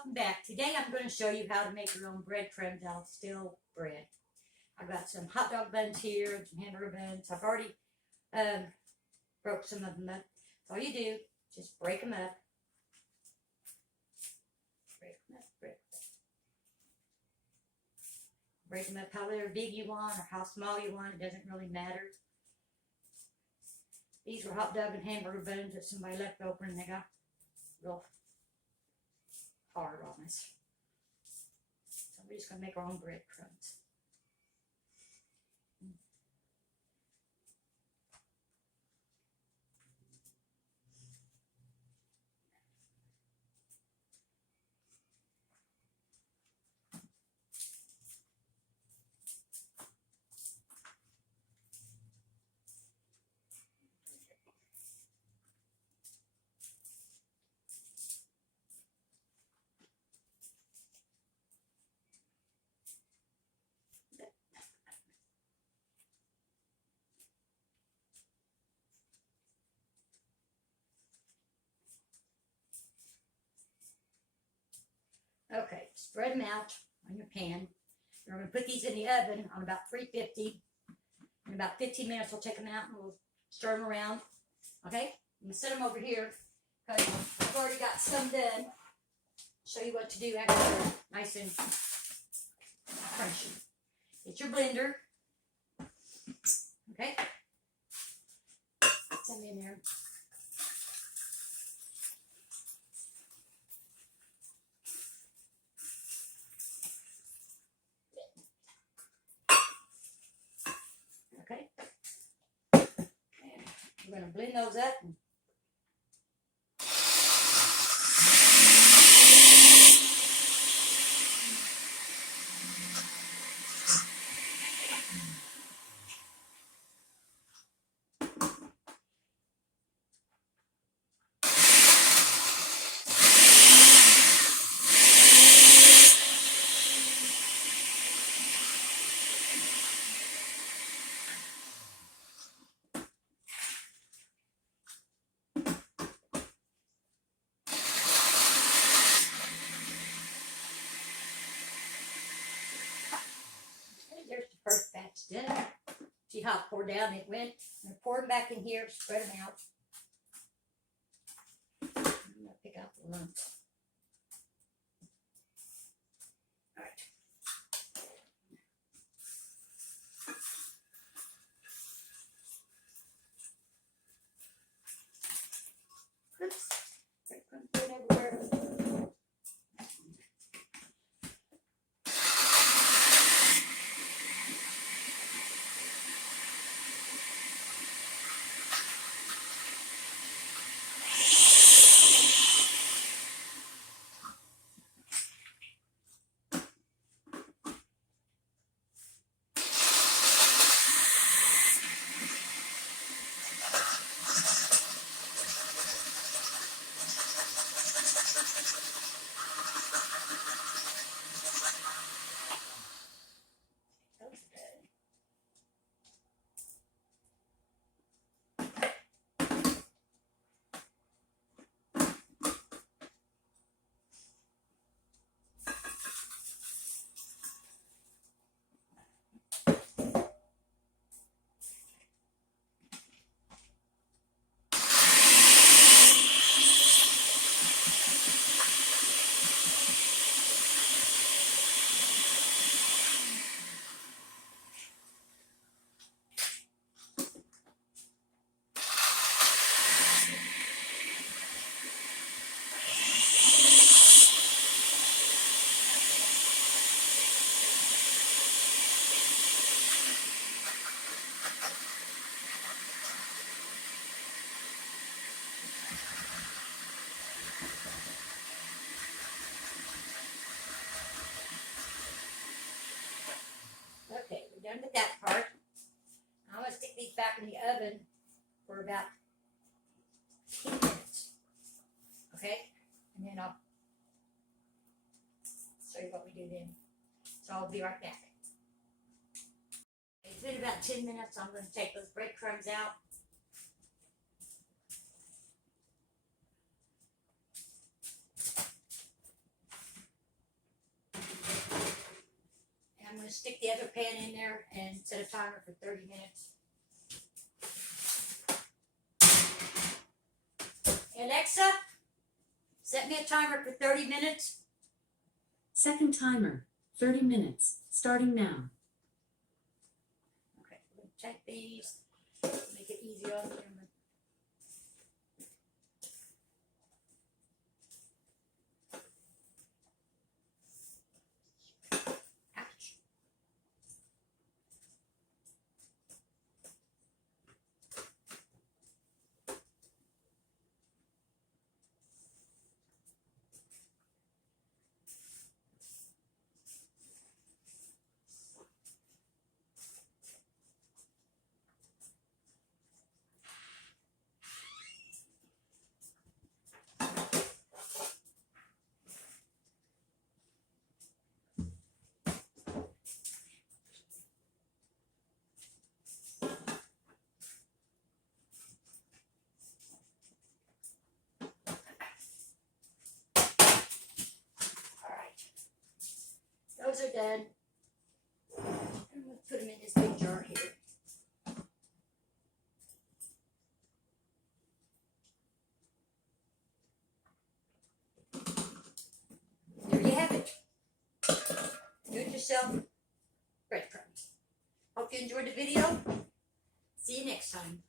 welcome back. Today I'm going to show you how to make your own breadcrumbs out of stale bread. I've got some hot dog buns here, some hamburger buns. I've already broke some of them up. So all you do, just break them up. Break them up however big you want or how small you want. It doesn't really matter. These were hot dog and hamburger buns that somebody left open and they got real hard on us. So we're just going to make our own breadcrumbs. Okay, spread them out on your pan. We're going to put these in the oven on about 350. In about 15 minutes, we'll take them out and we'll stir them around. Okay, I'm going to set them over here because I've already got some done. Show you what to do after they're nice and crunchy. Get your blender. Okay, put them in there. Okay, and we're going to blend those up. There's the first batch done. See how it poured down? It went. I'm going to pour them back in here, spread them out. I'm going to pick out the lumps. All right. Oops. Breadcrumbs going everywhere. Okay, we're done with that part. I'm going to stick these back in the oven for about 10 minutes. Okay? And then I'll show you what we do then. So I'll be right back. It's been about 10 minutes. I'm going to take those breadcrumbs out. to stick the other pan in there and set a timer for 30 minutes. Alexa, set me a timer for 30 minutes. Second timer, 30 minutes, starting now. Okay, we're going to take these, make it easy on the camera. Ouch. Those are done. I'm going to put them in this big jar here. There you have it. Do it yourself breadcrumbs. Hope you enjoyed the video. See you next time.